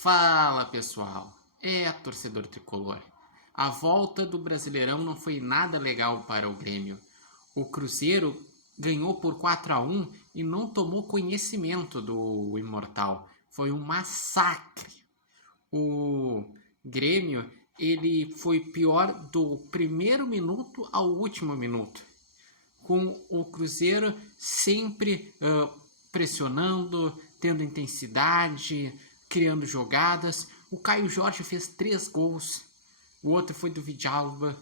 Fala pessoal, torcedor tricolor. A volta do Brasileirão não foi nada legal para o Grêmio. O Cruzeiro ganhou por 4-1 e não tomou conhecimento do Imortal. Foi um massacre. O Grêmio ele foi pior do primeiro minuto ao último minuto, com o Cruzeiro sempre pressionando, tendo intensidade, criando jogadas. O Caio Jorge fez 3 gols, o outro foi do Vidalba.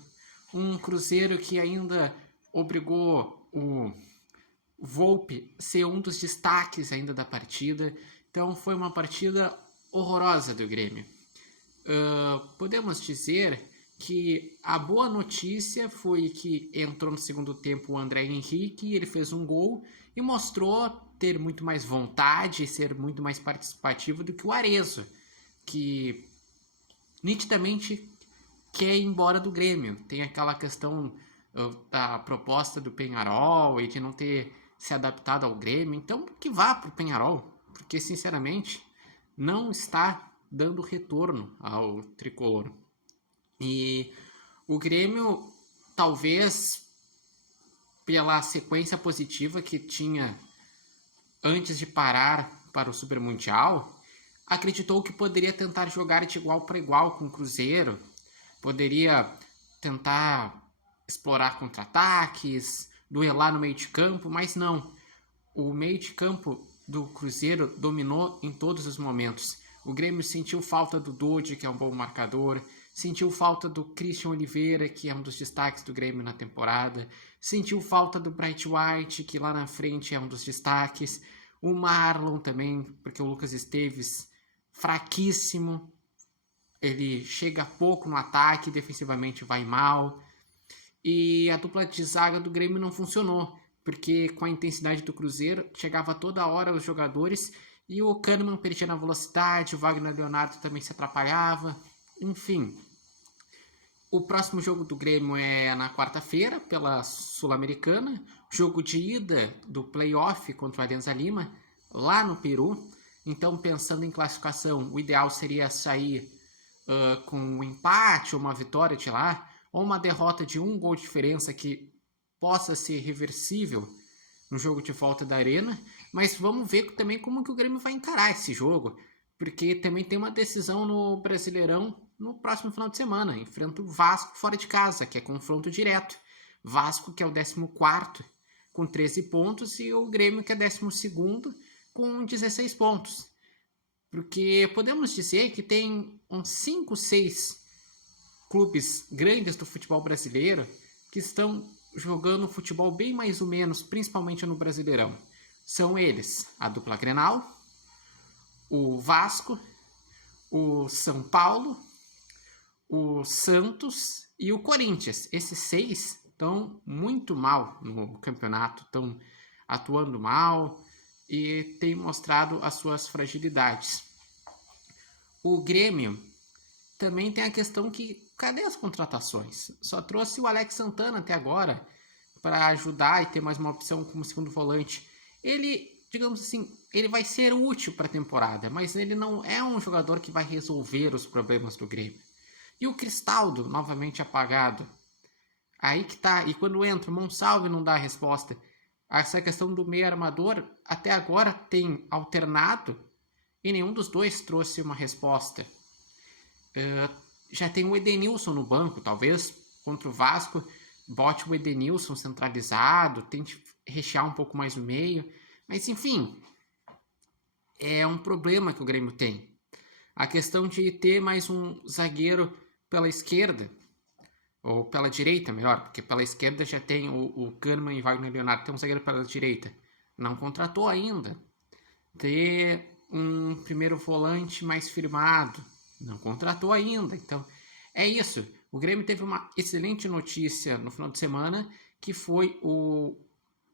Um Cruzeiro que ainda obrigou o Volpe a ser um dos destaques ainda da partida. Então foi uma partida horrorosa do Grêmio. Podemos dizer que a boa notícia foi que entrou no segundo tempo o André Henrique, ele fez um gol e mostrou ter muito mais vontade e ser muito mais participativo do que o Arezzo, que nitidamente quer ir embora do Grêmio. Tem aquela questão da proposta do Peñarol e de não ter se adaptado ao Grêmio, então que vá para o Peñarol, porque sinceramente não está dando retorno ao tricolor. E o Grêmio, talvez pela sequência positiva que tinha antes de parar para o Super Mundial, acreditou que poderia tentar jogar de igual para igual com o Cruzeiro, poderia tentar explorar contra-ataques, duelar no meio de campo, mas não. O meio de campo do Cruzeiro dominou em todos os momentos. O Grêmio sentiu falta do Dodi, que é um bom marcador, sentiu falta do Christian Oliveira, que é um dos destaques do Grêmio na temporada, sentiu falta do Bright White, que lá na frente é um dos destaques, o Marlon também, porque o Lucas Esteves, fraquíssimo, ele chega pouco no ataque, defensivamente vai mal, e a dupla de zaga do Grêmio não funcionou, porque com a intensidade do Cruzeiro, chegava toda hora os jogadores e o Kahneman perdia na velocidade, o Wagner Leonardo também se atrapalhava, enfim. O próximo jogo do Grêmio é na quarta-feira, pela Sul-Americana, jogo de ida do playoff contra o Alianza Lima, lá no Peru. Então, pensando em classificação, o ideal seria sair com um empate ou uma vitória de lá, ou uma derrota de 1 gol de diferença que possa ser reversível no jogo de volta da Arena, mas vamos ver também como que o Grêmio vai encarar esse jogo, porque também tem uma decisão no Brasileirão no próximo final de semana, enfrenta o Vasco fora de casa, que é confronto direto. Vasco, que é o 14º, com 13 pontos, e o Grêmio, que é 12º, com 16 pontos. Porque podemos dizer que tem uns 5, 6 clubes grandes do futebol brasileiro que estão jogando futebol bem mais ou menos, principalmente no Brasileirão. São eles a dupla Grenal, o Vasco, o São Paulo, o Santos e o Corinthians. Esses 6 estão muito mal no campeonato, estão atuando mal e têm mostrado as suas fragilidades. O Grêmio também tem a questão que, cadê as contratações? Só trouxe o Alex Santana até agora para ajudar e ter mais uma opção como segundo volante. Ele, digamos assim, ele vai ser útil para a temporada, mas ele não é um jogador que vai resolver os problemas do Grêmio. E o Cristaldo, novamente apagado. Aí que tá. E quando entra o Monsalve não dá a resposta. Essa questão do meio armador até agora tem alternado e nenhum dos dois trouxe uma resposta. Já tem o Edenilson no banco, talvez contra o Vasco bote o Edenilson centralizado, tente rechear um pouco mais o meio, mas enfim, é um problema que o Grêmio tem. A questão de ter mais um zagueiro pela esquerda, ou pela direita, melhor, porque pela esquerda já tem o Kahneman e Wagner Leonardo, tem um zagueiro pela direita, não contratou ainda. Ter um primeiro volante mais firmado, não contratou ainda. Então, é isso. O Grêmio teve uma excelente notícia no final de semana, que foi o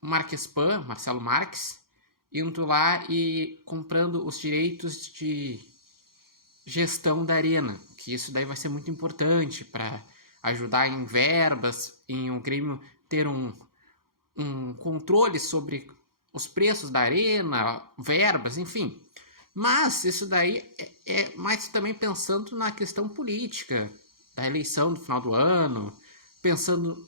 Marquespan, Marcelo Marques, indo lá e comprando os direitos de gestão da Arena, que isso daí vai ser muito importante para ajudar em verbas, em o Grêmio ter um controle sobre os preços da Arena, verbas, enfim. Mas isso daí é mais também pensando na questão política, da eleição do final do ano, pensando,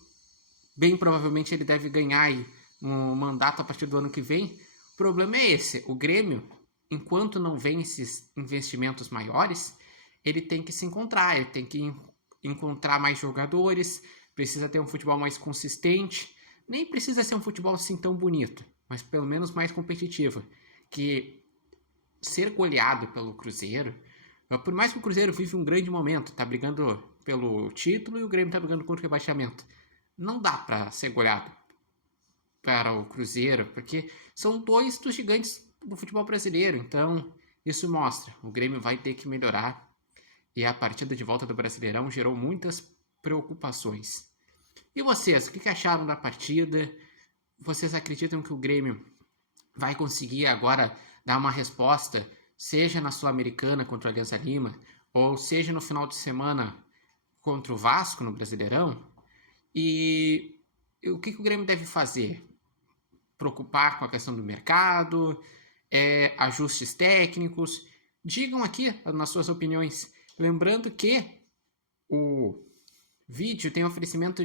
bem provavelmente ele deve ganhar aí um mandato a partir do ano que vem. O problema é esse, o Grêmio, enquanto não vem esses investimentos maiores, ele tem que se encontrar, ele tem que encontrar mais jogadores, precisa ter um futebol mais consistente, nem precisa ser um futebol assim tão bonito, mas pelo menos mais competitivo, que ser goleado pelo Cruzeiro, por mais que o Cruzeiro vive um grande momento, tá brigando pelo título e o Grêmio tá brigando contra o rebaixamento, não dá para ser goleado para o Cruzeiro, porque são dois dos gigantes do futebol brasileiro, então isso mostra, o Grêmio vai ter que melhorar e a partida de volta do Brasileirão gerou muitas preocupações. E vocês, o que acharam da partida? Vocês acreditam que o Grêmio vai conseguir agora dar uma resposta, seja na Sul-Americana contra o Alianza Lima, ou seja no final de semana contra o Vasco no Brasileirão? E o que o Grêmio deve fazer? Preocupar com a questão do mercado, ajustes técnicos? Digam aqui nas suas opiniões. Lembrando que o vídeo tem oferecimento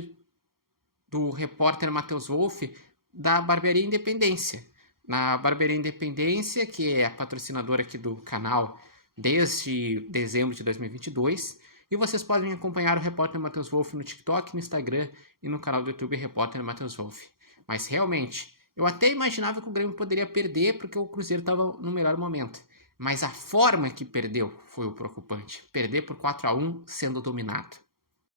do repórter Matheus Wolff da Barbearia Independência. Na Barbearia Independência, que é a patrocinadora aqui do canal desde dezembro de 2022. E vocês podem acompanhar o repórter Matheus Wolff no TikTok, no Instagram e no canal do YouTube Repórter Matheus Wolff. Mas realmente, eu até imaginava que o Grêmio poderia perder porque o Cruzeiro estava no melhor momento. Mas a forma que perdeu foi o preocupante. Perder por 4-1 sendo dominado.